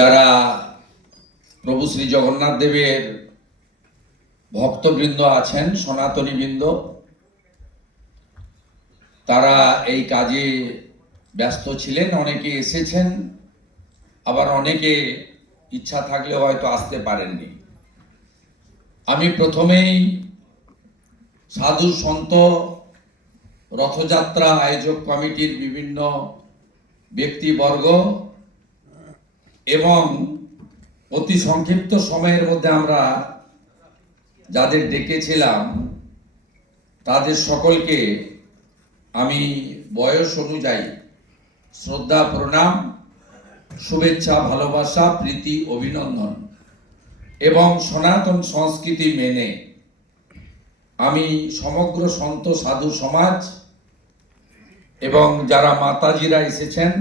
যারা প্রভু শ্রী জগন্নাথ দেবের ভক্তবৃন্দ আছেন, সনাতনী বৃন্দ, তারা এই কাজে ব্যস্ত ছিলেন। অনেকে এসেছেন, আবার অনেকে ইচ্ছা থাকলেও হয়তো আসতে পারেননি। আমি প্রথমেই সাধু সন্ত, রথযাত্রা আয়োজক কমিটির বিভিন্ন ব্যক্তিবর্গ এবং অতি সংক্ষিপ্ত সময়ের মধ্যে আমরা যাদের ডেকেছিলাম তাদের সকলকে আমি বয়স অনুযায়ী শ্রদ্ধা, প্রণাম, শুভেচ্ছা, ভালোবাসা, প্রীতি, অভিনন্দন এবং সনাতন সংস্কৃতি মেনে আমি সমগ্র সন্ত সাধু সমাজ এবং যারা মাতাজিরা এসেছেন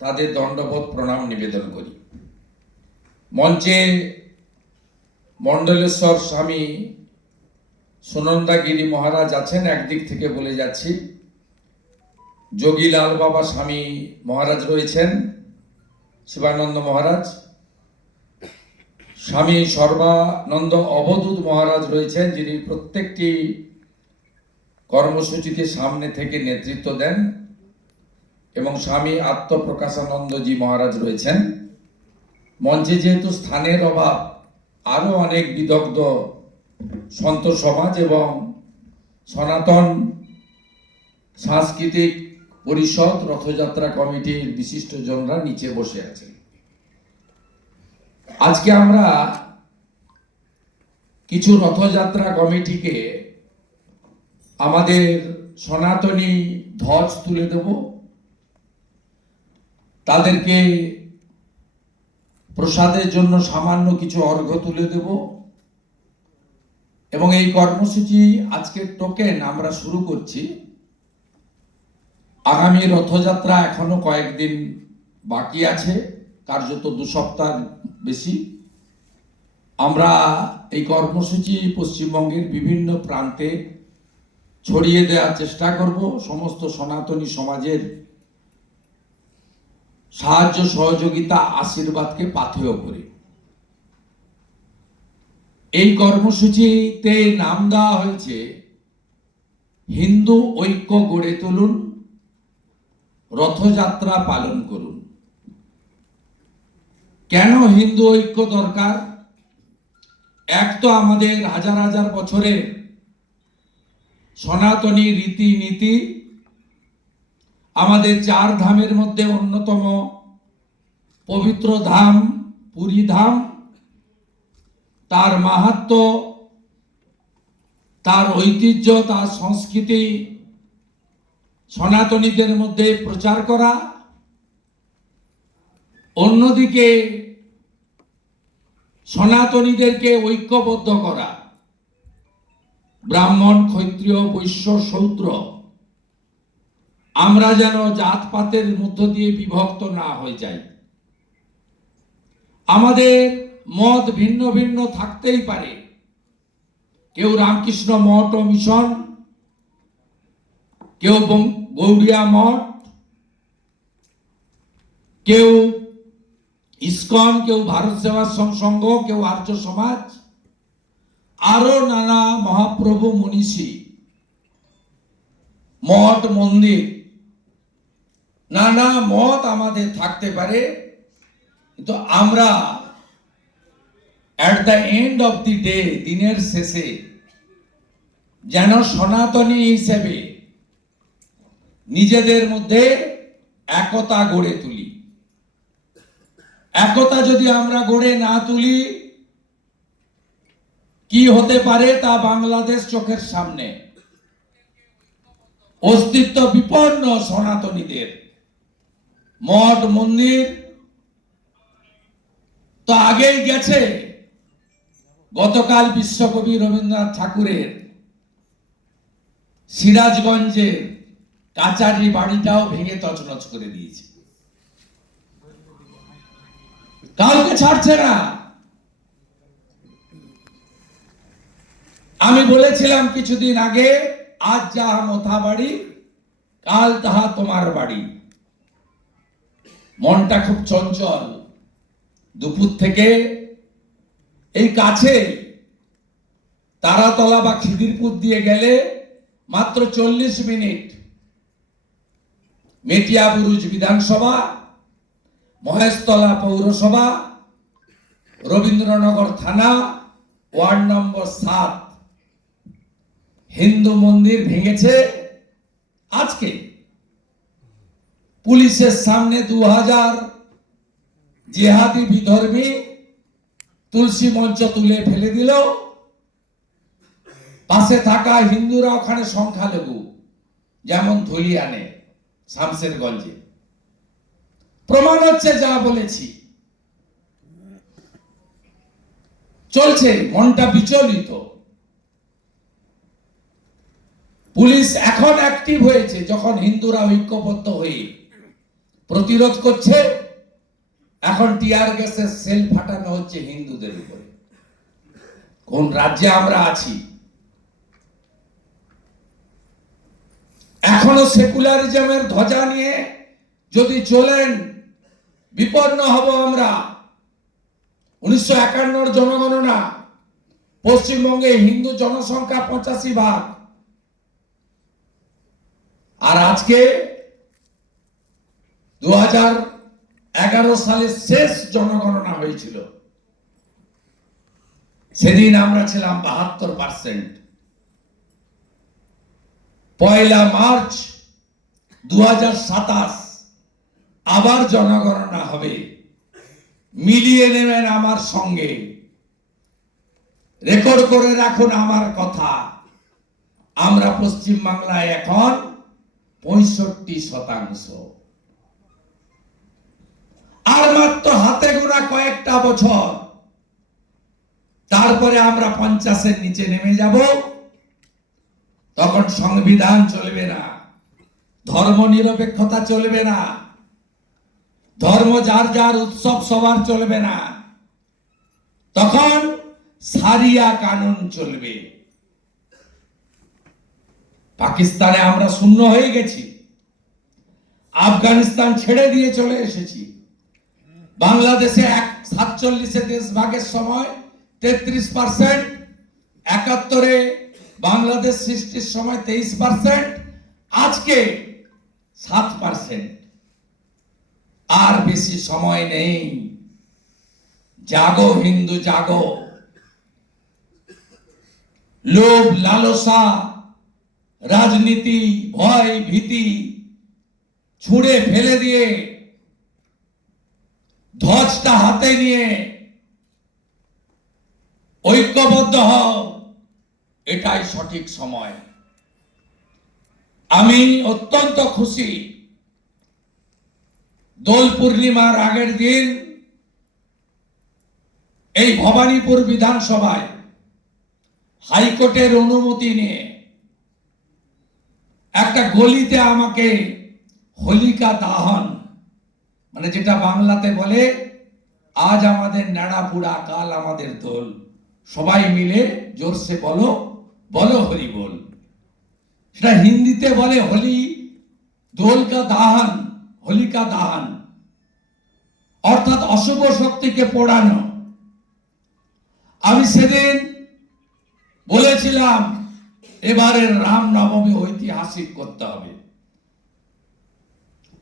তাদের দণ্ডবোধ প্রণাম নিবেদন করি। মঞ্চে মণ্ডলেশ্বর স্বামী সুনন্দাগিরি মহারাজ আছেন, একদিক থেকে বলে যাচ্ছি। যোগীলাল বাবা স্বামী মহারাজ রয়েছেন, শিবানন্দ মহারাজ, স্বামী সর্বানন্দ অবধূত মহারাজ রয়েছেন, যিনি প্রত্যেকটি কর্মসূচিতে সামনে থেকে নেতৃত্ব দেন, এবং স্বামী আত্মপ্রকাশানন্দজি মহারাজ রয়েছেন। মঞ্চে যেহেতু স্থানের অভাব, আরো অনেক বিদগ্ধ সন্ত সমাজ এবং সনাতন সাংস্কৃতিক পরিষদ, রথযাত্রা কমিটির বিশিষ্টজনরা নিচে বসে আছেন। আজকে আমরা কিছু রথযাত্রা কমিটিকে আমাদের সনাতনী ধ্বজ তুলে দেব, তাদেরকে প্রসাদের জন্য সামান্য কিছু অর্ঘ্য তুলে দেব, এবং এই কর্মসূচি আজকের টোকেন আমরা শুরু করছি। আগামী রথযাত্রা এখনো কয়েকদিন বাকি আছে, কার্যত 2 সপ্তাহ বেশি। আমরা এই কর্মসূচি পশ্চিমবঙ্গের বিভিন্ন প্রান্তে ছড়িয়ে দেওয়ার চেষ্টা করব, সমস্ত সনাতনী সমাজের সাহায্য, সহযোগিতা, আশীর্বাদকে পাথেয় করে। এই কর্মসূচিতে নাম দেওয়া হয়েছে হিন্দু ঐক্য গড়ে তুলুন, রথযাত্রা পালন করুন। কেন হিন্দু ঐক্য দরকার? এক তো আমাদের হাজার হাজার বছরের সনাতনী রীতিনীতি, আমাদের 4 ধামের মধ্যে অন্যতম পবিত্র ধাম পুরী ধাম, তার মাহাত্ম্য, তার ঐতিহ্য, তার সংস্কৃতি সনাতনীদের মধ্যে প্রচার করা। অন্যদিকে সনাতনীদেরকে ঐক্যবদ্ধ করা, ব্রাহ্মণ, ক্ষত্রিয়, বৈশ্য, শূদ্র, আমরা যেন জাতপাতের মধ্য দিয়ে বিভক্ত না হয়ে যাই। আমাদের মত ভিন্ন ভিন্ন থাকতেই পারে, কেউ রামকৃষ্ণ মঠ ও মিশন, কেউ গৌড়িয়া মঠ, কেউ ইস্কন, কেউ ভারত সেবাশ্রম সংঘ, কেউ আর্য সমাজ, আরো নানা মহাপ্রভু মনীষী, মঠ মন্দির, নানা মত আমাদের থাকতে পারে, কিন্তু আমরা at the end of the day, দিনের শেষে যেন সনাতনী হিসেবে নিজেদের মধ্যে একতা গড়ে তুলি। একতা যদি আমরা গড়ে না তুলি, কি হতে পারে তা বাংলাদেশ চোখের সামনে। অস্তিত্ব বিপন্ন সনাতনীদের মঠ মন্দির তো আগেই গেছে। গতকাল বিশ্বকবি রবীন্দ্রনাথ ঠাকুরের সিরাজগঞ্জের কাচারি বাড়িটাও ভেঙে তছনছ করে দিয়েছে, কাউকে ছাড়ছে না। আমি বলেছিলাম কিছুদিন আগে, আজ যাহা মথা বাড়ি, কাল তাহা তোমার বাড়ি। মনটা খুব চঞ্চল, দুপুর থেকে এই কাছে তারাতলা বা খিদিরপুর দিয়ে গেলে মাত্র 40 মিনিট মেটিয়াবুরুজ বিধানসভা, মহেশতলা পৌরসভা, রবীন্দ্রনগর থানা, ওয়ার্ড নম্বর 7 হিন্দু মন্দির ভেঙেছে। আজকে পুলিশের সামনে 2000 জিহাদি বিধর্মী তুলসী মঞ্চ তুলে ফেলে দিল। পাশে থাকা হিন্দুরা ওখানে সংখ্যালঘু, যেমন ধুলিয়ানে, শামসেরগঞ্জে। প্রমাণ হচ্ছে যা বলেছি। চলছে, মনটা বিচলিত। পুলিশ এখন অ্যাক্টিভ হয়েছে যখন হিন্দুরা ঐক্যবদ্ধ হয়ে প্রতিরোধ করছে। এখন টিয়ার গ্যাসের সেল ফাটানো হচ্ছে হিন্দুদের উপরে। কোন রাজ্যে আমরা আছি? এখনো সেকুলারিজমের ধ্বজা নিয়ে যদি চলেন, বিপন্ন হব আমরা। 1951 জনগণনা, পশ্চিমবঙ্গে হিন্দু জনসংখ্যা 85%। আর আজকে 2011 সালে শেষ জনগণনা হয়েছিল, সেদিন আমরা ছিলাম 72%। 1 মার্চ 2027 আবার জনগণনা হবে। মিলিয়ে নেবেন আমার সঙ্গে, রেকর্ড করে রাখুন আমার কথা। আমরা পশ্চিম বাংলায় এখন 65%। আর মাত্র হাতে গোনা কয়েকটা বছর, তারপরে আমরা 50-এর নিচে নেমে যাব। তখন সংবিধান চলবে না, ধর্ম নিরপেক্ষতা চলবে না, ধর্ম যার যার উৎসব সবার চলবে না। তখন সারিয়া কানুন চলবে। পাকিস্তানে আমরা শূন্য হয়ে গেছি, আফগানিস্তান ছেড়ে দিয়ে চলে এসেছি। বাংলাদেশে 47-এ দেশ ভাগের সময় 33%, 71-এ বাংলাদেশ সৃষ্টির সময় 23%, আজকে 7%। আর বেশি সময় নেই। জাগো হিন্দু জাগো। লোভ লালসা, রাজনীতি, ভয় ভীতি ছুঁড়ে ফেলে দিয়ে ধ্বজটা হাতে নিয়ে ঐক্যবদ্ধ হও, এটাই সঠিক সময়। আমি অত্যন্ত খুশি, দোল পূর্ণিমার আগের দিন এই ভবানীপুর বিধানসভায় হাইকোর্টের অনুমতি নিয়ে একটা গলিতে আমাকে হোলিকা দাহন, মানে যেটা বাংলাতে বলে আজ আমাদের নেড়া পুরা কাল আমাদের দোল, সবাই মিলে জোরসে বলো বলো হরি বল। সেটা হিন্দিতে বলে হোলি দোল কা দাহন, হোলিকা দাহন, অর্থাৎ অশুভ শক্তিকে পোড়ানো। আমি সেদিন বলেছিলাম এবারের রাম নবমী ঐতিহাসিক করতে হবে।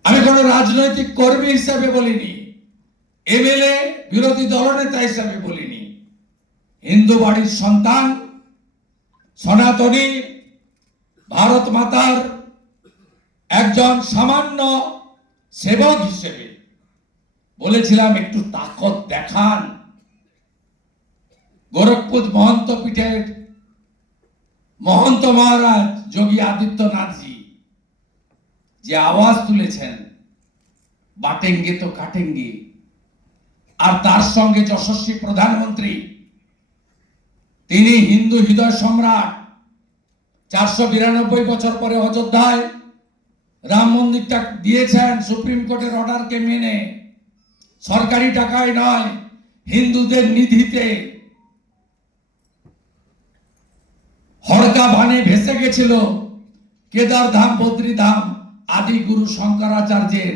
আমি কোন রাজনৈতিক কর্মী হিসাবে বলিনি, এমএলএ বিরোধী দলনেতা হিসাবে বলিনি। হিন্দু বাড়ির সন্তান, সনাতনী, ভারত মাতার একজন সামান্য সেবক হিসেবে বলেছিলাম একটু তাকত দেখান। গোরখপুর মহন্ত পীঠের মহন্ত মহারাজ যোগী আদিত্যনাথজি যে আওয়াজ তুলেছেন, বাটেঙ্গে তো কাটেঙ্গে, আর তার সঙ্গে যশস্বী প্রধানমন্ত্রী, তিনি হিন্দু হৃদয় সম্রাট। 492 বছর পরে অযোধ্যায় রাম মন্দিরটা দিয়েছেন সুপ্রিম কোর্টের অর্ডারকে মেনে, সরকারি টাকায় নয়, হিন্দুদের নিধিতে। হড়কা ভানে ভেসে গেছিল কেদার ধাম, বদ্রী ধাম, আদি গুরু শঙ্করাচার্যের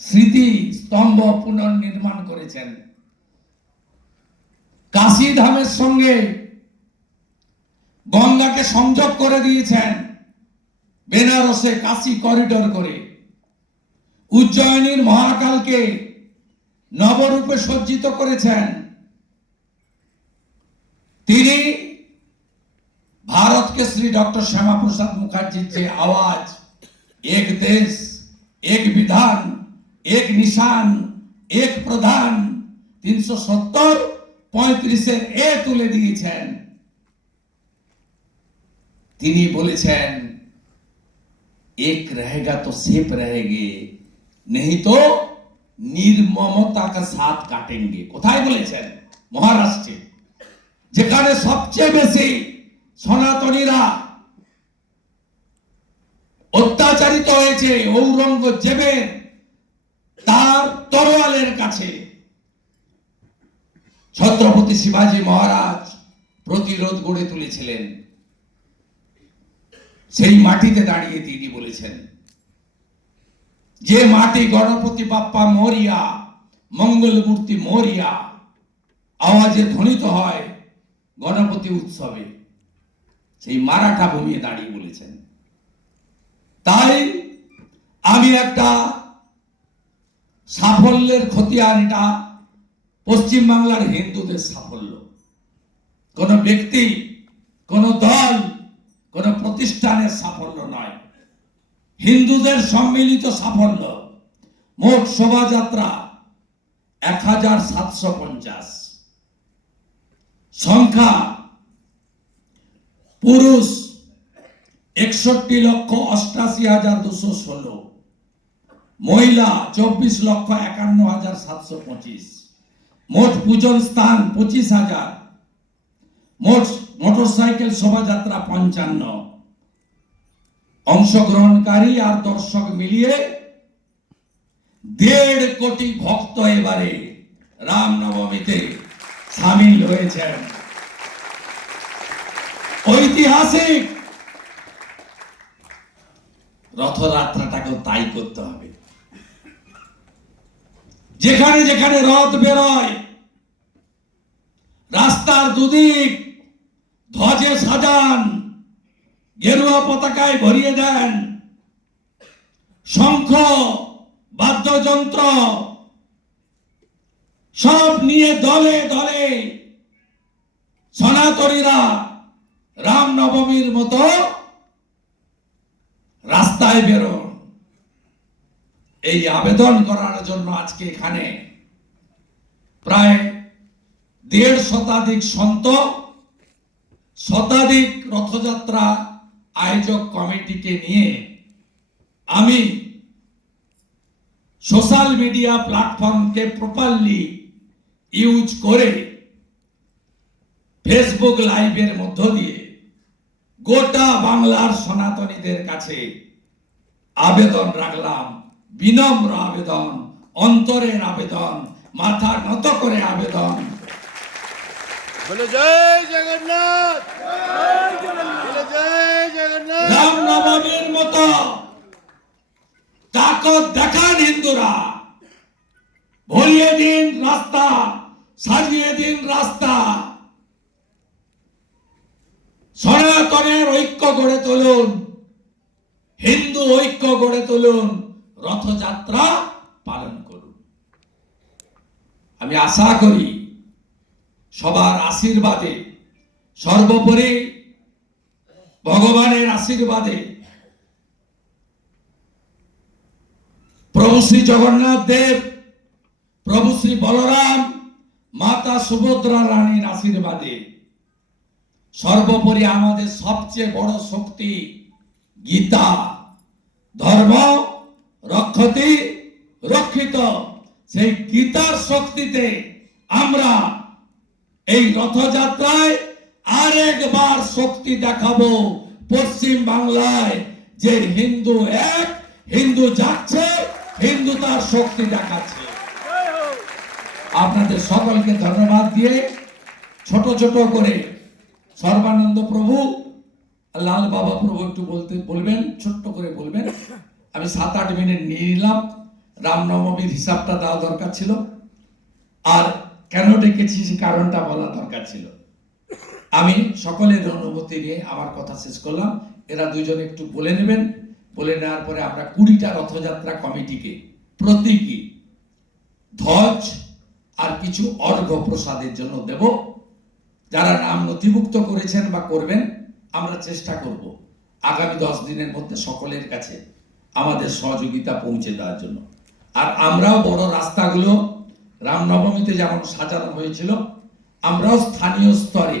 স্মৃতি স্তম্ভ পুনর্নির্মাণ করেছেন। কাশী ধামের সঙ্গে গঙ্গাকে সংযোগ করে দিয়েছেন বেনারসে কাশী করিডোর করে। উজ্জয়িনীর মহাকালকে নবরূপে সজ্জিত করেছেন। তিনি ভারতকে শ্রী ডক্টর শ্যামাপ্রসাদ মুখার্জির যে আওয়াজ, এক দেশ এক বিধান এক নিশান এক প্রধান ৩৭০-৩৫-এর এ তুলে দিয়েছেন। তিনি বলেছেন এক रहेगा तो सिर्फ रहेंगे नहीं तो निर्ममता का साथ काटेंगे। কোথায় বলেছেন? মহারাষ্ট্রে, যেখানে সবচেয়ে বেশি সনাতনীরা অত্যাচারিত হয়েছে ঔরঙ্গজেবের তার তরোয়ালের কাছে। ছত্রপতি শিবাজী মহারাজ প্রতিরোধ গড়ে তুলেছিলেন। সেই মাটিতে দাঁড়িয়ে তিনি বলেছেন, যে মাটি গণপতি বাপ্পা মরিয়া মঙ্গলমূর্তি মরিয়া আওয়াজে ধ্বনিত হয় গণপতি উৎসবে, সেই মারাঠা ভূমিয়ে দাঁড়িয়ে বলেছেন। তাই আমি একটা সাফল্যের খতিয়ান, এটা পশ্চিম বাংলার হিন্দুদের সাফল্য। কোন ব্যক্তি, কোন দল, কোন প্রতিষ্ঠানের সাফল্য নয়, হিন্দুদের সম্মিলিত সাফল্য। মোট শোভাযাত্রা ১৭৫০, সংখ্যা পুরুষ ৬১,৮৮,২১৬, মহিলা ২৪,৫১,৭২৫, মোট পূজন স্থান ২৫,০০০, মোট মোটরসাইকেল শোভাযাত্রা ৫৫, অংশগ্রহণকারী আর দর্শক মিলিয়ে ১.৫ কোটি ভক্ত এবারে রামনবমীতে সামিল হয়েছেন। ঐতিহাসিক রথযাত্রাটাকেও তাই করতে হবে। যেখানে যেখানে রথ বেরোয়, রাস্তার দুদিক ধ্বজে সাজান, গেরুয়া পতাকায় ভরিয়ে দেন, শঙ্খ বাদ্যযন্ত্র সব নিয়ে দলে দলে সনাতনীরা রামনবমীর মতো রাস্তায় বেরোন। এই আবেদন করার জন্য আজকে এখানে প্রায় ১.৫ শতাধিক সন্ত, শতাধিক রথযাত্রা আয়োজক কমিটিকে নিয়ে আমি সোশ্যাল মিডিয়া প্ল্যাটফর্মকে প্রপারলি ইউজ করে ফেসবুক লাইভের মধ্য দিয়ে গোটা বাংলার সনাতনীদের কাছে আবেদন রাখলাম, বিনম্র আবেদন, অন্তরের আবেদন, মাথা নত করে আবেদন। বলো জয় জগন্নাথ, বলো জয় জগন্নাথ। রামনবমীর মতো তাকত দেখান হিন্দুরা, ভরিয়ে দিন রাস্তা, সাজিয়ে দিন রাস্তা, সনাতনের ঐক্য গড়ে তুলুন, হিন্দু ঐক্য গড়ে তুলুন, রথযাত্রা পালন করুন। আমি আশা করি সবার আশীর্বাদে, সর্বোপরি ভগবানের আশীর্বাদে, প্রভু শ্রী জগন্নাথ দেব, প্রভু শ্রী বলরাম, মাতা সুভদ্রা রানীর আশীর্বাদে, সর্বোপরি আমাদের সবচেয়ে বড় শক্তি গীতা, ধর্ম রক্ষতি রক্ষিত, সেই গীতার শক্তিতে আমরা এই রথযাত্রায় আরেকবার শক্তি দেখাবো পশ্চিম বাংলায়, যে হিন্দু এক, হিন্দু যাচ্ছে, হিন্দু তার শক্তি দেখাচ্ছে। আপনাদের সকলকে ধন্যবাদ দিয়ে ছোট ছোট করে সর্বানন্দ প্রভু, লাল বাবা প্রভু একটু বলবেন, ছোট্ট করে বলবেন। আমি ৭-৮ মিনিট নিয়ে নিলাম, রামনবমীর হিসাবটা দেওয়া দরকার ছিল, আর কেন ডেকেছি সে কারণটা বলা দরকার ছিল। আমি সকলের অনুমতি নিয়ে আমার কথা শেষ করলাম। এরা দুজন একটু বলে নেবেন, বলে নেওয়ার পরে আমরা 20টা রথযাত্রা কমিটিকে প্রতীকী ধ্বজ আর কিছু অর্ঘ্য প্রসাদের জন্য দেব। যারা নাম নথিভুক্ত করেছেন বা করবেন, আমরা চেষ্টা করব আগামী 10 দিনের মধ্যে সকলের কাছে আমাদের সহযোগিতা পৌঁছে দেওয়ার জন্য। আর আমরাও বড় রাস্তাগুলো রামনবমীতে যেমন সাজানো হয়েছিল, আমরাও স্থানীয় স্তরে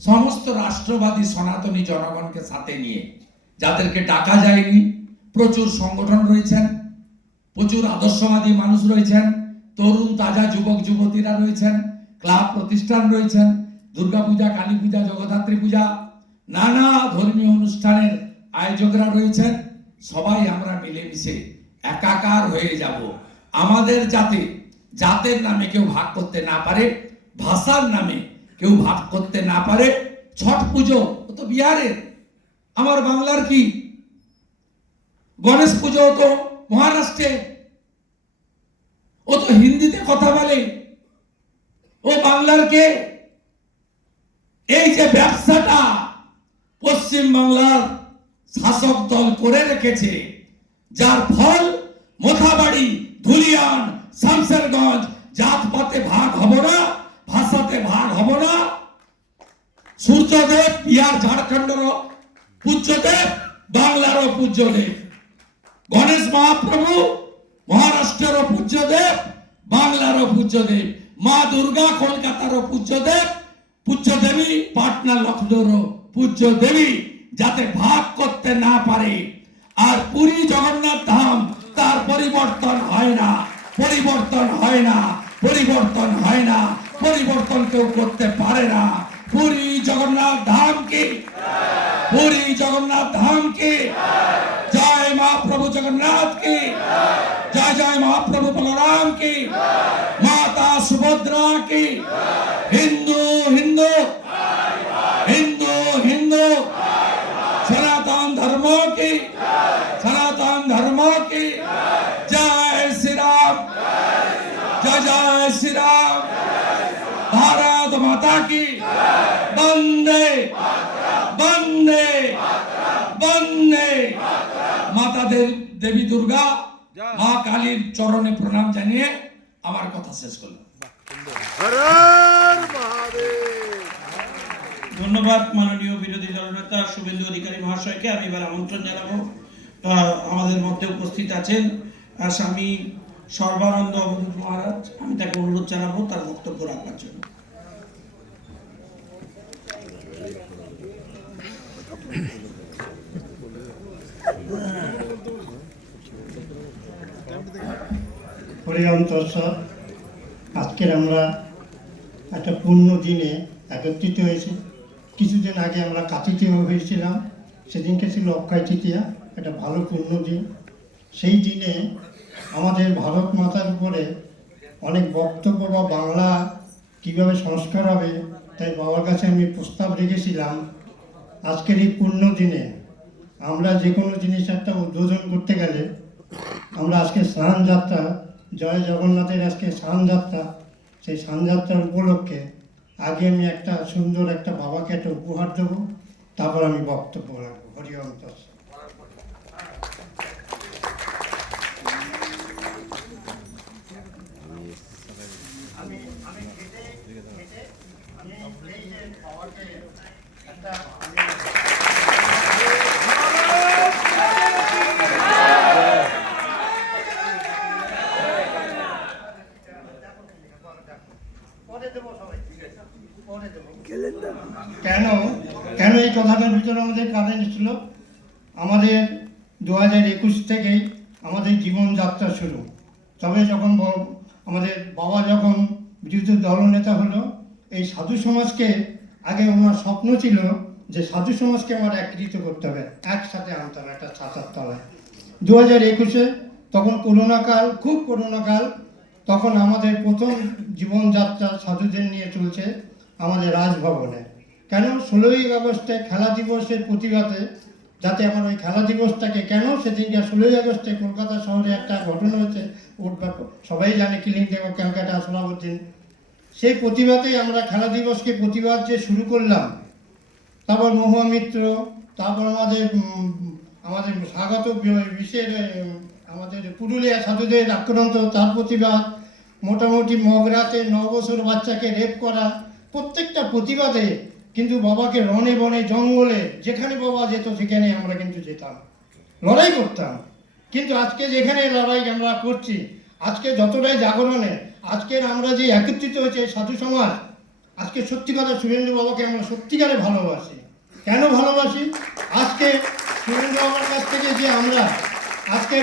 সমস্ত রাষ্ট্রবাদী সনাতনী জনগণকে সাথে নিয়ে, যাদেরকে ডাকা যায়নি, প্রচুর সংগঠন রয়েছেন, প্রচুর আদর্শবাদী মানুষ রয়েছেন, তরুণ তাজা যুবক যুবতীরা রয়েছেন, ক্লাব প্রতিষ্ঠান রয়েছেন, দুর্গাপূজা, কালী পূজা, জগদ্ধাত্রী পূজা, নানা ধর্মীয় অনুষ্ঠানের আয়োজকরা রয়েছেন। সবাই আমরা মিলেমিশে একাকার হয়ে যাব। আমাদের যাতে জাতের নামে কেউ ভাগ করতে না পারে, ভাষার নামে কেউ ভাগ করতে না পারে। ছট পুজো ও তো বিহারের, আমার বাংলার কি? গণেশ পুজো তো মহারাষ্ট্রে, ও তো হিন্দিতে কথা বলে, ও বাংলার কে? এই যে ব্যবসাটা পশ্চিম বাংলার শাসক দল করে রেখেছে, যার ফল মোথাবাড়ি, ধুলিয়ান, শামসেরগঞ্জ, জাতপাতে ভাগ হব না, ভাষাতে ভাগ হব না। সূর্যদেব বিহার ঝাড়খণ্ডের পূজ্যদেব, বাংলারও পূজ্যদেব। গণেশ মহাপ্রভু মহারাষ্ট্রেরও পূজ্যদেব, বাংলারও পূজ্যদেব। মা দুর্গা কলকাতারও পূজ্যদেব, পূজ্যদেবী পাটনা লখনৌরও পূজ্যদেবী, যাতে ভাগ করতে না পারে। আর পুরী জগন্নাথ ধাম, তার পরিবর্তন হয় না, পরিবর্তন হয় না, পরিবর্তন হয় না, পরিবর্তন কেউ করতে পারে না। পুরী জগন্নাথ ধাম কি, পুরী জগন্নাথ ধাম কি, জয় মহাপ্রভু জগন্নাথ কি, জয় জয় মহাপ্রভু বলরাম কি, মাতা সুভদ্রা কি। হিন্দু হিন্দু হিন্দু হিন্দু, সনাতন ধর্ম কি, সনাতন ধর্ম কি। জয় শ্রী রাম, জয় জয় শ্রী রাম। ভারত মাতা কি, বন্দে বন্দে বন্দে। মাতা দেবী দুর্গা, মা কালীর চরণে প্রণাম জানিয়ে আমার কথা শেষ করলাম। हर हर महादेव। ধন্যবাদ মাননীয় বিরোধী দলনেতা শুভেন্দু অধিকারী মহাশয়কে। আমি এবার আমন্ত্রণ জানাবো, আমাদের মধ্যে উপস্থিত আছেন স্বামী সর্বানন্দ অবধূত মহারাজ। আমি তাকে অনুরোধ জানাবো তার বক্তব্য রাখার জন্য। হরিওম তৎসৎ। আজকের আমরা একটা পূর্ণ দিনে একত্রিত হয়েছি। কিছুদিন আগে আমরা কাতিতেও হয়েছিলাম, সেদিনকে ছিল অক্ষয় তৃতীয়া, একটা ভালো পূর্ণ দিন। সেই দিনে আমাদের ভারত মাতার উপরে অনেক বক্তব্য বা বাংলা কীভাবে সংস্কার হবে, তাই বাবার কাছে আমি প্রস্তাব রেখেছিলাম আজকের এই পূর্ণ দিনে আমরা যে কোনো জিনিস একটা উদ্বোধন করতে গেলে আমরা আজকে স্নান যাত্রা, জয় জগন্নাথের আজকে স্নান যাত্রা, সেই স্নান যাত্রার উপলক্ষে আগে আমি একটা সুন্দর একটা বাবাকে একটা উপহার দেবো, তারপর আমি বক্তব্য রাখবো। হরি ওম তৎসৎ। কেন এই কথাটার ভিতরে আমাদের কারণ ছিল, আমাদের 2021 থেকেই আমাদের জীবনযাত্রা শুরু। তবে যখন আমাদের বাবা যখন বিরোধী দলনেতা হলো, এই সাধু সমাজকে আগে ওনার স্বপ্ন ছিল যে সাধু সমাজকে আমার একত্রিত করতে হবে, একসাথে আনতে হবে একটা ছাতার তলায়। 2021-এ তখন করোনাকাল, খুব করোনাকাল, তখন আমাদের প্রথম জীবনযাত্রা সাধুদের নিয়ে চলছে আমাদের রাজভবনে। কেন 16ই আগস্টে খেলা দিবসের প্রতিবাদে যাতে আমার ওই খেলা দিবসটাকে, কেন সেদিনকে 16ই আগস্টে কলকাতা শহরে একটা ঘটনা হয়েছে, ওর সবাই জানে, কিলিং দেব ক্যালকাটা সোলাবুদ্দিন, সেই প্রতিবাদেই আমরা খেলা দিবসকে প্রতিবাদ যে শুরু করলাম। তারপর মহুয়া মিত্র, তারপর আমাদের স্বাগত বিশের আমাদের পুরুলিয়া সাধুদের আক্রান্ত, তার প্রতিবাদ, মোটামুটি মগরাতে 9 বছর বাচ্চাকে রেপ করা, প্রত্যেকটা প্রতিবাদে কিন্তু বাবাকে রনে বনে জঙ্গলে যেখানে বাবা যেত সেখানে আমরা কিন্তু যেতাম, লড়াই করতাম। কিন্তু আজকে যেখানে লড়াই আমরা করছি, আজকে যতটাই জাগরণে, আজকের আমরা যে একত্রিত হয়েছে সাধু সমাজ, আজকে সত্যি কথা শুভেন্দু বাবাকে আমরা সত্যিকারে ভালোবাসি। কেন ভালোবাসি? আজকে শুভেন্দু বাবার কাছ থেকে যে আজকে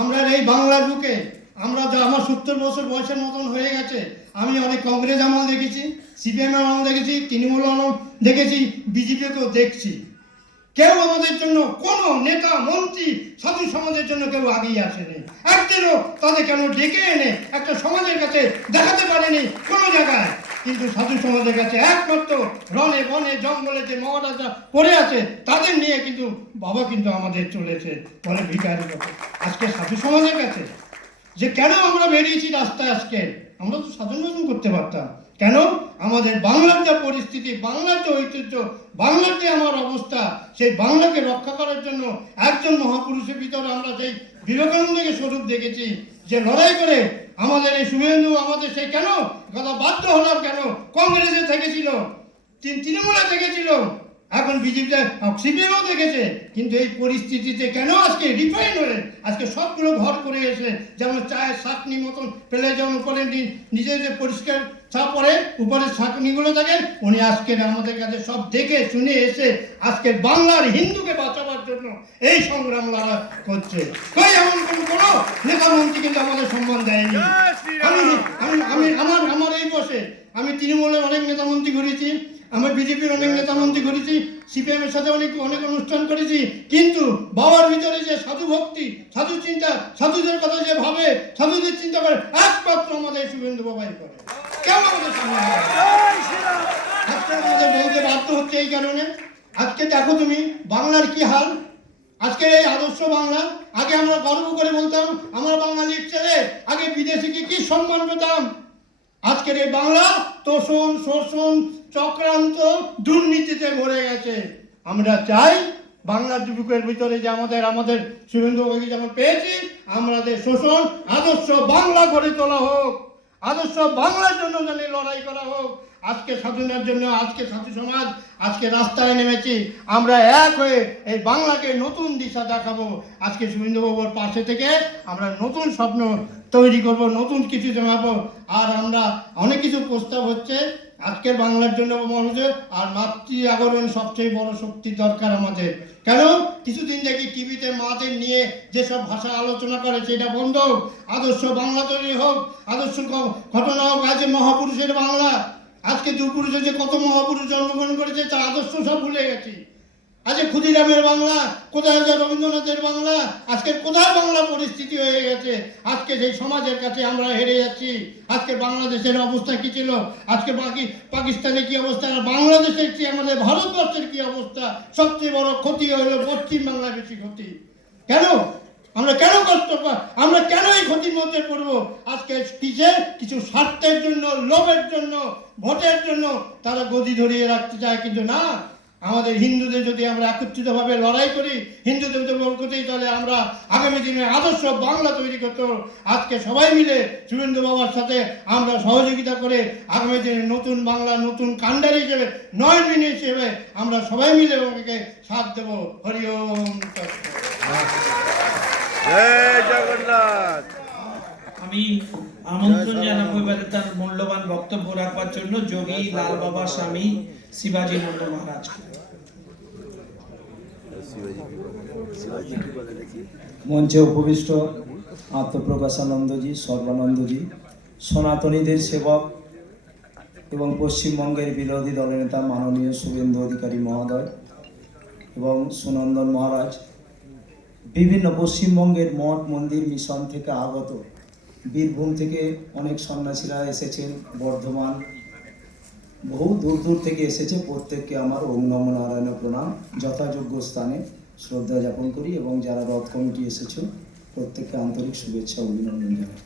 আমরা এই বাংলার বুকে আমরা আমার 70 বছর বয়সের মতন হয়ে গেছে। আমি অনেক কংগ্রেস আমল দেখেছি, সিপিএম আমল দেখেছি, তৃণমূল আমল দেখেছি, বিজেপিকেও দেখছি। কেউ আমাদের জন্য কোনো নেতা মন্ত্রী সাধু সমাজের জন্য কেউ আগেই আসেনি, একদিনও তাদের কেন ডেকে এনে একটা সমাজের কাছে দেখাতে পারেনি কোনো জায়গায়। কিন্তু সাধু সমাজের কাছে একমাত্র রনে বনে জঙ্গলে যে মহারাজা পড়ে আছে তাদের নিয়ে কিন্তু বাবা কিন্তু আমাদের চলেছে বলে ভিখারি কথা। আজকে সাধু সমাজের কাছে যে কেন আমরা বেরিয়েছি রাস্তায়, আজকে আমরা তো সাধন ভজন করতে পারতাম, কেন আমাদের বাংলার যে পরিস্থিতি, বাংলার যে ঐতিহ্য, বাংলার যে আমার অবস্থা, সেই বাংলাকে রক্ষা করার জন্য একজন মহাপুরুষের ভিতরে আমরা সেই বিবেকানন্দকে স্বরূপ দেখেছি, যে লড়াই করে আমাদের এই শুভেন্দু আমাদের সেই কেন কথা বাধ্য হলাম, কেন কংগ্রেসে থেকেছিল, তৃণমূলে থেকেছিল, এখন বিজেপিতে সিপিএমও দেখেছে, কিন্তু এই পরিস্থিতিতে কেন আজকে রিফাইন হয়ে আজকে সবগুলো ঘর করে এসে যেমন চায়ের ছাঁকনি মতন পেলে যেমন করে নিজেদের পরিষ্কার ছা পরে উপরে ছাঁকনিগুলো থাকে, উনি আজকের আমাদের কাছে সব দেখে শুনে এসে আজকে বাংলার হিন্দুকে বাঁচাবার জন্য এই সংগ্রাম লড়া করছে। কই এমন কোনো নেতা মন্ত্রী কিন্তু আমাদের সম্মান দেয়নি। আমার এই বসে আমি তৃণমূলের অনেক নেতা মন্ত্রী ঘুরেছি, আমি বিজেপির অনেক নেতা মন্ত্রী করেছি, সিপিএম এর সাথে অনেক অনুষ্ঠান করেছি, কিন্তু বাবার ভিতরে যে সাধু ভক্তি, সাধু চিন্তা, সাধুদের কথা যে ভাবে, সাধুদের চিন্তা করে, একমাত্র আমাদের শুভেন্দু বাবাই করে। কেউ আমাদের সামনে আজকে আমাদের বলতে বাধ্য হচ্ছে এই কারণে। আজকে দেখো তুমি বাংলার কি হাল, আজকে এই আদর্শ বাংলা, আগে আমরা গর্ব করে বলতাম আমরা বাঙালির ছেলে, আগে বিদেশে কি সম্মান পেতাম। আজকের এই বাংলা তোষণ শোষণ চক্রান্ত দুর্নীতিতে ভরে গেছে। আমরা চাই বাংলার যুবকের ভিতরে যে আমাদের শুভেন্দুবাবুকে যেমন পেয়েছি, আমাদের শোষণ আদর্শ বাংলা গড়ে তোলা হোক, আদর্শ বাংলার জন্য যেন লড়াই করা হোক। আজকে সাধনার জন্য আজকে সাধু সমাজ আজকে রাস্তায় নেমেছি, আমরা এক হয়ে এই বাংলাকে নতুন দিশা দেখাবো। আজকে শুভেন্দুবাবুর পাশে থেকে আমরা নতুন স্বপ্ন তৈরি করব, নতুন কিছু জানাবো। আর আমরা অনেক কিছু প্রস্তাব হচ্ছে আজকের বাংলার জন্য মানুষের, আর মাতৃ জাগরণ সবচেয়ে বড় শক্তি দরকার আমাদের। কেন কিছুদিন দেখি টিভিতে মাদের নিয়ে যেসব ভাষা আলোচনা করে সেটা বন্ধ হোক, আদর্শ বাংলা তৈরি হোক, আদর্শ ঘটনা হোক। আজ মহাপুরুষের বাংলা, আজকে দুপুরুষে যে কত মহাপুরুষ জন্মগ্রহণ করেছে তার আদর্শ সব ভুলে গেছি। আজকে ক্ষুদিরামের বাংলা কোথায়, রবীন্দ্রনাথের বাংলা, আজকে কোথায় বাংলা পরিস্থিতি হয়ে গেছে। আজকে সেই সমাজের কাছে আমরা হেরে যাচ্ছি। আজকে বাংলাদেশের অবস্থা কি ছিল, আজকে পাকিস্তানের কি অবস্থা, আর বাংলাদেশের কি, আমাদের ভারতবর্ষের কি অবস্থা। সবচেয়ে বড় ক্ষতি হলো পশ্চিম বাংলার বেশি ক্ষতি। কেন আমরা কেন কষ্ট পাই, আমরা কেন এই ক্ষতির মধ্যে পড়বো? আজকে কিছু স্বার্থের জন্য, লোভের জন্য, ভোটের জন্য তারা গদি ধরিয়ে রাখতে চায়। কিন্তু না, আমাদের হিন্দুদের যদি আমরা একত্রিতভাবে লড়াই করি, হিন্দুদের করতে, তাহলে আমরা আগামী দিনে আদর্শ বাংলা তৈরি করতে। আজকে সবাই মিলে শুভেন্দু বাবার সাথে আমরা সহযোগিতা করে আগামী দিনে নতুন বাংলা, নতুন কাণ্ডারি হিসেবে, নয়নবিনী হিসেবে আমরা সবাই মিলে ওকে সাথ দেব। হরি ওম। জয় জগন্নাথ। আমি আমন্ত্রণ জানাবো এবারে তার মূল্যবান বক্তব্য রাখবার জন্য যোগী লাল বাবা স্বামী শিবাজী নন্দ মহারাজ। মঞ্চে উপবিষ্ট আত্মপ্রকাশানন্দজি, সর্বানন্দজি, সনাতনীদের সেবক এবং পশ্চিমবঙ্গের বিরোধী দলনেতা মাননীয় শুভেন্দু অধিকারী মহোদয় এবং সুনন্দন মহারাজ, বিভিন্ন পশ্চিমবঙ্গের মঠ মন্দির মিশন থেকে আগত, বীরভূম থেকে অনেক সন্ন্যাসীরা এসেছেন, বর্ধমান বহু দূর দূর থেকে এসেছে, প্রত্যেককে আমার ওম নমো নারায়ণ প্রণাম, যথাযোগ্য স্থানে শ্রদ্ধা জ্ঞাপন করি এবং যারা রথ কমিটি এসেছে প্রত্যেককে আন্তরিক শুভেচ্ছা অভিনন্দন জানাই।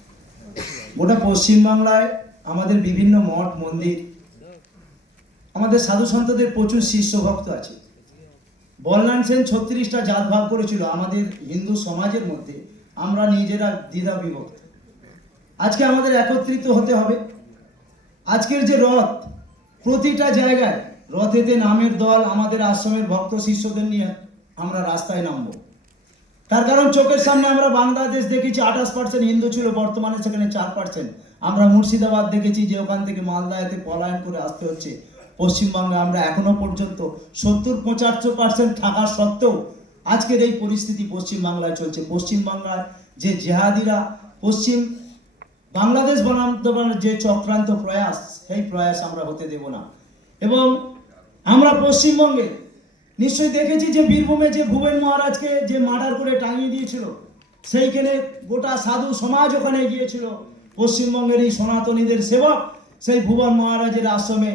গোটা পশ্চিমবাংলায় আমাদের বিভিন্ন মঠ মন্দির, আমাদের সাধু সন্তদের প্রচুর শিষ্য ভক্ত আছে। বলরাম সেন 36টা জাত ভাগ করেছিল আমাদের হিন্দু সমাজের মধ্যে, আমরা নিজেরা দ্বিধা বিভক্ত। আজকে আমাদের একত্রিত হতে হবে। আজকের যে রথ, প্রতিটা জায়গায় রথেতে নামের দল, আমাদের আশ্রমের ভক্ত শিষ্যদের নিয়ে আমরা রাস্তায় নামবো। তার কারণ চোখের সামনে আমরা বাংলাদেশ দেখেছি 28% হিন্দু ছিল, বর্তমানে সেখানে 4%। আমরা মুর্শিদাবাদ দেখেছি যে ওখান থেকে মালদাতে পলায়ন করে আসতে হচ্ছে। পশ্চিমবঙ্গে আমরা এখনো পর্যন্ত 70-75% থাকা সত্ত্বেও আজকের এই পরিস্থিতি পশ্চিমবাংলায় চলছে। পশ্চিমবাংলার যে জেহাদিরা পশ্চিম বাংলাদেশ বানানোর যে চক্রান্ত প্রয়াস, সেই প্রয়াস আমরা হতে দেব না। এবং আমরা পশ্চিমবঙ্গে নিশ্চয়ই দেখেছি যে বীরভূমে যে ভুবন মহারাজকে যে মার্ডার করে টাঙিয়ে দিয়েছিল, সেইখানে গোটা সাধু সমাজ ওখানে গিয়েছিল। পশ্চিমবঙ্গের এই সনাতনীদের সেবক সেই ভুবন মহারাজের আশ্রমে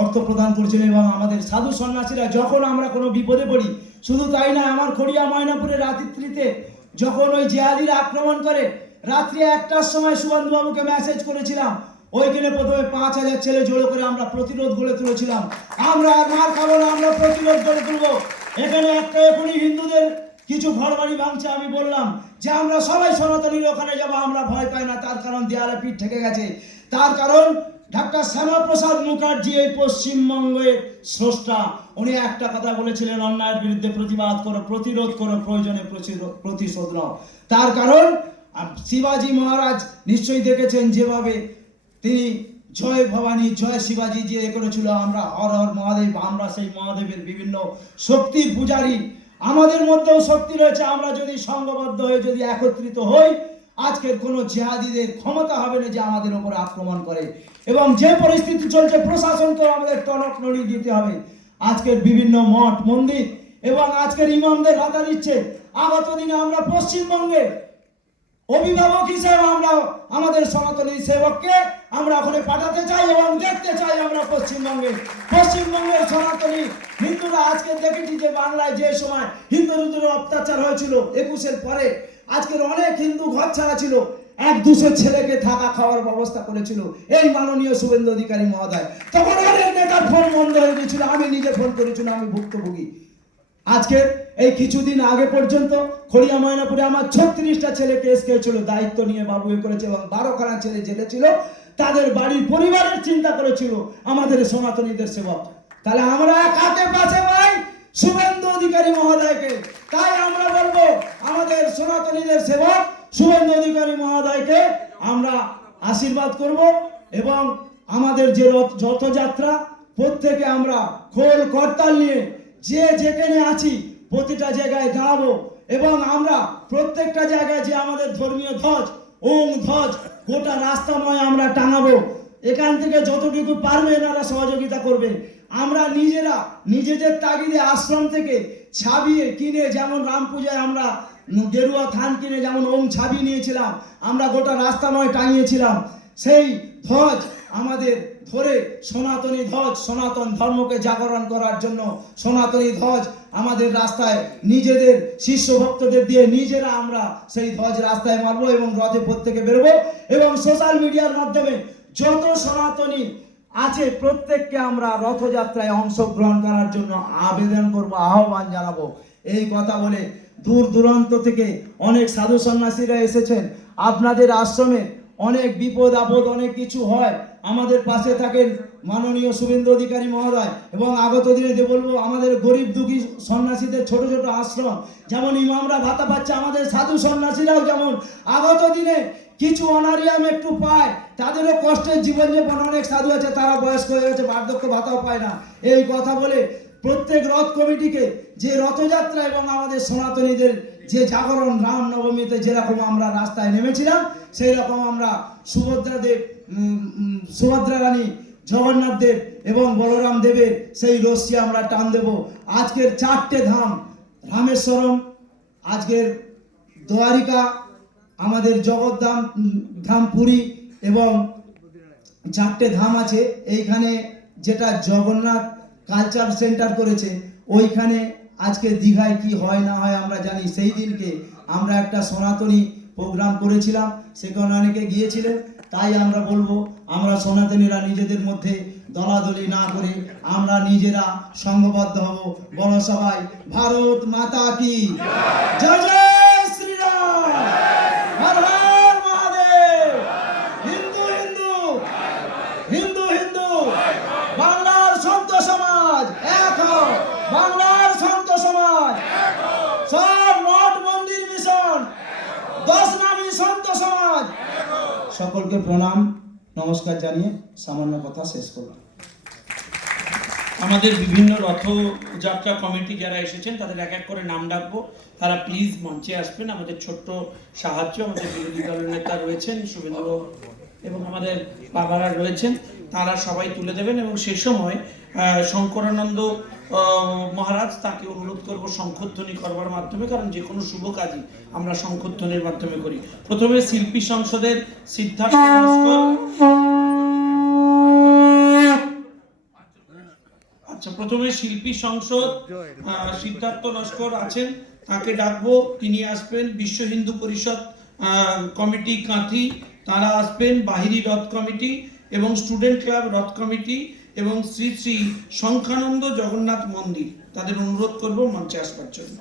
অর্থ প্রদান করেছিলেন। এবং আমাদের সাধু সন্ন্যাসীরা যখন আমরা কোনো বিপদে পড়ি, শুধু তাই না, আমার খড়িয়া ময়নাপুরের রাত্রিতে যখন ওই জেহাদিরা আক্রমণ করে, রাত্রি 1টার সময় সুবন্ধুবাবুকে মেসেজ করেছিলাম, ওইখানে প্রথমে 5000 ছেলে জড়ো করে আমরা প্রতিরোধ গড়ে তুলেছিলাম। আমরা আর মার খাবো না, আমরা প্রতিরোধ গড়ে তুলবো। এখানে একটা এখনই হিন্দুদের কিছু ঘরবাড়ি ভাঙছে, আমি বললাম যে আমরা সবাই সনাতনীর ওখানে যাবো, আমরা ভয় পাই না। তার কারণ দেয়ালে পিঠ ঠেকে গেছে। তার কারণ ডাক্তার শ্যামাপ্রসাদ মুখার্জি এই পশ্চিমবঙ্গের স্রষ্টা। উনি একটা কথা বলেছিলেন, অন্যায়ের বিরুদ্ধে প্রতিবাদ করো, প্রতিরোধ করো, প্রয়োজনে প্রতিশোধ নাও। তার কারণ শিবাজি মহারাজ নিশ্চয়ই দেখেছেন যেভাবে তিনি জয় ভবানী জয় শিবাজি যে করেছিল। আমরা হর হর মহাদেব, আমরা সেই মহাদেবের বিভিন্ন শক্তির পূজারী। আমাদের মধ্যেও শক্তি রয়েছে। আমরা যদি সংঘবদ্ধ হয়ে যদি একত্রিত হই, আজকের কোনো জেহাদিদের ক্ষমতা হবে না যে আমাদের উপরে আক্রমণ করে। এবং যে পরিস্থিতি চলছে, প্রশাসনকেও আমাদের টনক নড়ি দিতে হবে। আজকের বিভিন্ন মঠ মন্দির এবং আজকের ইমামদের ভাতা দিচ্ছে। আগত দিনে আমরা পশ্চিমবঙ্গে অভিভাবক হিসেবে আমরা আমাদের সনাতনী সেবককে আমরা ওখানে পাঠাতে চাই এবং দেখতে চাই। আমরা পশ্চিমবঙ্গের সনাতনী হিন্দুরা আজকে দেখেছি যে বাংলায় যে সময় হিন্দুদের অত্যাচার হয়েছিল 21-এর পরে, আজকের অনেক হিন্দু ঘর ছাড়া ছিল। 1-200 ছেলেকে থাকা খাওয়ার ব্যবস্থা করেছিল এই মাননীয় শুভেন্দু অধিকারী মহোদয়। তখন অনেক নেতার ফোন বন্ধ হয়ে গিয়েছিল, আমি নিজে ফোন করেছিলাম, আমি ভুক্তভোগী। আজকে এই কিছুদিন আগে পর্যন্ত খড়িয়া ময়নাপুরে আমার 36টা ছেলে কেস খেয়েছিল, দায়িত্ব নিয়ে বাবু করেছে। এবং 12খানা ছেলে জেলে ছিল, তাদের বাড়ির পরিবারের চিন্তা করেছিল আমাদের সনাতনীদের সেবক। তাহলে আমরা কাকে পাশে পাই? শুভেন্দু অধিকারী মহোদয়কে। তাই আমরা বলবো আমাদের সনাতনীদের সেবক শুভেন্দু অধিকারী মহোদয়কে আমরা আশীর্বাদ করব। এবং আমাদের যে রথযাত্রা, প্রত্যেকে আমরা খোল করতাল নিয়ে যে যেখানে আছি প্রতিটা জায়গায় দাঁড়াবো। এবং আমরা প্রত্যেকটা জায়গায় যে আমাদের ধর্মীয় ধ্বজ, ওং ধ্বজ গোটা রাস্তাময় আমরা টাঙাবো। এখান থেকে যতটুকু পারবে এনারা সহযোগিতা করবে। আমরা নিজেরা নিজেদের তাগিদে আশ্রম থেকে ছাবিয়ে কিনে, যেমন রাম পূজায় আমরা গেরুয়া থান কিনে যেমন ওং ছাবি নিয়েছিলাম, আমরা গোটা রাস্তাময় টাঙিয়েছিলাম। সেই ধ্বজ আমাদের ধরে সনাতনী ধ্বজ, সনাতন ধর্মকে জাগরণ করার জন্য সনাতনী ধ্বজ আমাদের রাস্তায় নিজেদের শিষ্য ভক্তদের দিয়ে নিজেরা আমরা সেই ধ্বজ রাস্তায় মারবো এবং রথে প্রত্যেকে বেরোবো। এবং সোশ্যাল মিডিয়ার মাধ্যমে যত সনাতনী আছে প্রত্যেককে আমরা রথযাত্রায় অংশগ্রহণ করার জন্য আবেদন করব, আহ্বান জানাবো। এই কথা বলে দূর দূরান্ত থেকে অনেক সাধু সন্ন্যাসীরা এসেছেন। আপনাদের আশ্রমে অনেক বিপদ আপদ অনেক কিছু হয়, আমাদের পাশে থাকেন মাননীয় শুভেন্দু অধিকারী মহোদয়। এবং আগত দিনে বলবো আমাদের গরিব দুঃখী সন্ন্যাসীদের ছোট ছোট আশ্রম, যেমন ইমামরা ভাতা পাচ্ছে, আমাদের সাধু সন্ন্যাসীরাও যেমন আগত দিনে কিছু অনারিয়াম একটু পায়, তাদেরও কষ্টের জীবনযাপন। অনেক সাধু আছে তারা বয়স্ক হয়ে গেছে, বার্ধক্য ভাতাও পায় না। এই কথা বলে প্রত্যেক রথ কমিটিকে যে রথযাত্রা এবং আমাদের সনাতনীদের যে জাগরণ, রামনবমীতে যেরকম আমরা রাস্তায় নেমেছিলাম, সেই রকম আমরা সুভদ্রা রানী, জগন্নাথ দেব এবং বলরাম দেবের সেই রশ্মি আমরা টান দেব। আজকের 4টে ধাম, রামেশ্বরম, আজকের দ্বারিকা, আমাদের জগদ্ধাম ধাম পুরী, এবং 4টে ধাম আছে। এইখানে যেটা জগন্নাথ কালচার সেন্টার করেছে, ওইখানে আজকে দীঘায় কি হয় না হয় আমরা জানি। সেই দিনকে আমরা একটা সনাতনী প্রোগ্রাম করেছিলাম, সেখানে অনেকে গিয়েছিলেন। তাই আমরা বলবো, আমরা সনাতনীরা নিজেদের মধ্যে দলাদলি না করে আমরা নিজেরা সংঘবদ্ধ হব। বড় সবাই ভারত মাতা কি জয়, জয় শ্রীরাম, হর হর মহাদেব, হিন্দু হিন্দু, হিন্দু হিন্দু, বাংলার সন্ত সমাজ এক হও, বাংলার সন্ত সমাজ, সব মঠ মন্দির মিশন, 10 নামী সন্ত সমাজ। সকলকে প্রণাম নমস্কার জানিয়ে সামান্য কথা শেষ করলাম। আমাদের বিভিন্ন রথযাত্রা কমিটি যারা এসেছেন তাদের এক এক করে নাম ডাকবো, তারা প্লিজ মঞ্চে আসবেন। আমাদের ছোট্ট সাহায্য, আমাদের বিরোধী দলের নেতা রয়েছেন শুভেন্দু এবং আমাদের বাবারা রয়েছেন, তারা সবাই তুলে দেবেন। এবং সেই সময় শঙ্করানন্দ মহারাজ, তাকে অনুরোধ করব শঙ্খধ্বনি করবার মাধ্যমে, কারণ যে কোনো শুভ কাজই আমরা শঙ্খধ্বনির মাধ্যমে করি। প্রথমে শিল্পী সংসদের সিদ্ধার্থ নস্কর। আচ্ছা, প্রথমে শিল্পী সংসদ সিদ্ধার্থ নস্কর আছেন, তাকে ডাকবো, তিনি আসবেন। বিশ্ব হিন্দু পরিষদ কমিটি কাঁথি, তারা আসবেন। বাহিরি রথ কমিটি এবং স্টুডেন্ট ক্লাব রথ কমিটি এবং শ্রী শ্রী শঙ্খানন্দ জগন্নাথ মন্দির, তাদের অনুরোধ করব মঞ্চে আসবার জন্য।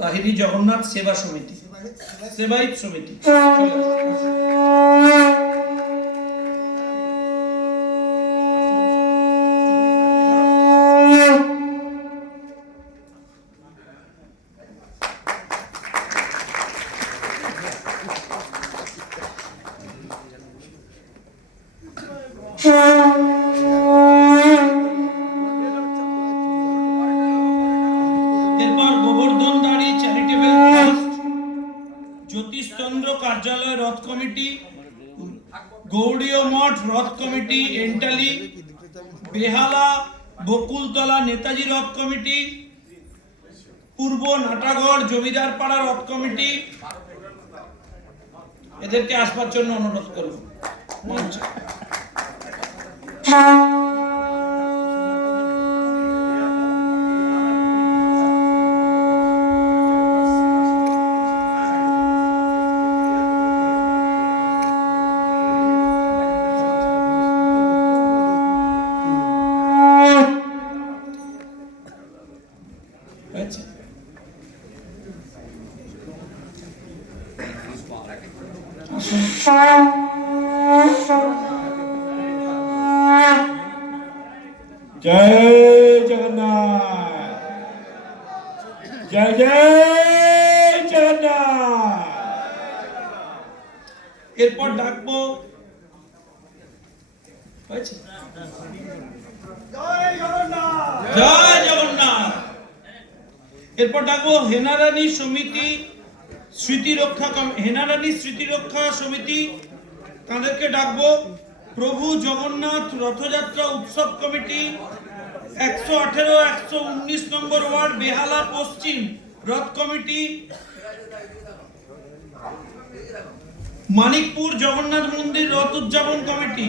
বাহিনী জগন্নাথ সেবা সমিতি, সেবায়িত সমিতি। এরপর গোবর্ধনদাড়ি চ্যারিটেবল ট্রাস্ট, জ্যোতিষচন্দ্র কার্যালয় রথ কমিটি, গৌড়ীয় মঠ রথ কমিটি এন্টালি, বেহালা বকুলতলা নেতাজি রথ কমিটি, পূর্ব নাটাগড় জমিদার পাড়া রথ কমিটি, এদেরকে আসবার জন্য অনুরোধ করব মঞ্চে। জয় জগন্নাথ, জয় জয় জগন্নাথ। এরপর ডাকবো, হয়েছে? জয় জগন্নাথ। এরপর ডাকবো হেনারানী সমিতি স্মৃতিরক্ষা, হেনারানী স্মৃতিরক্ষা সমিতি, তাদেরকে ডাকবো। প্রভু জগন্নাথ রথযাত্রা উৎসব কমিটি 118-119 নম্বর ওয়ার্ড বেহালা পশ্চিম রথ কমিটি, মানিকপুর জগন্নাথ মন্দির রথ উদযাপন কমিটি,